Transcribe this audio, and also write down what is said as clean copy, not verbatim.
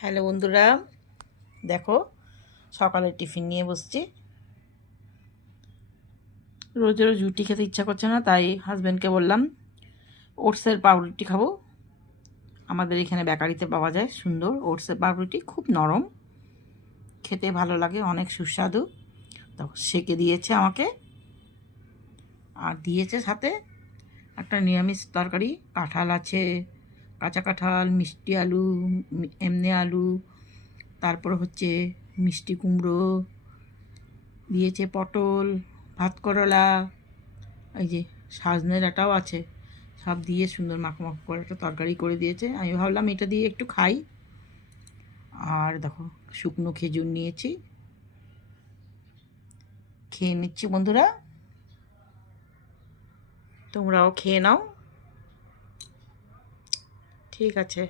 Hello বন্ধুরা, দেখো সকালের টিফিন নিয়ে বসছি। রোজ রোজ রুটি খেতে ইচ্ছা করছে না, তাই হাজব্যান্ডকে বললাম ওটসের পাউরুটি খাবো। আমাদের এখানে বেকারিতে পাওয়া যায় সুন্দর ওটসের পাউরুটি, খুব নরম, খেতে ভালো লাগে, অনেক সুস্বাদু। তো সেকে দিয়েছে আমাকে, আর দিয়েছে সাথে একটা নিরামিষ তরকারি, কাঁঠাল আছে, কাঁচা কাঁঠাল, মিষ্টি আলু, এমনি আলু, তারপর হচ্ছে মিষ্টি কুমড়ো দিয়েছে, পটল, ভাত করলা, এই যে সজনে ডাঁটাও আছে, সব দিয়ে সুন্দর মাখো করে একটা তরকারি করে দিয়েছে। আমি ভাবলাম এটা দিয়ে একটু খাই। আর দেখো শুকনো খেজুর নিয়েছি, খেয়ে নিচ্ছি বন্ধুরা, তোমরাও খেয়ে নাও। ঠিক আছে।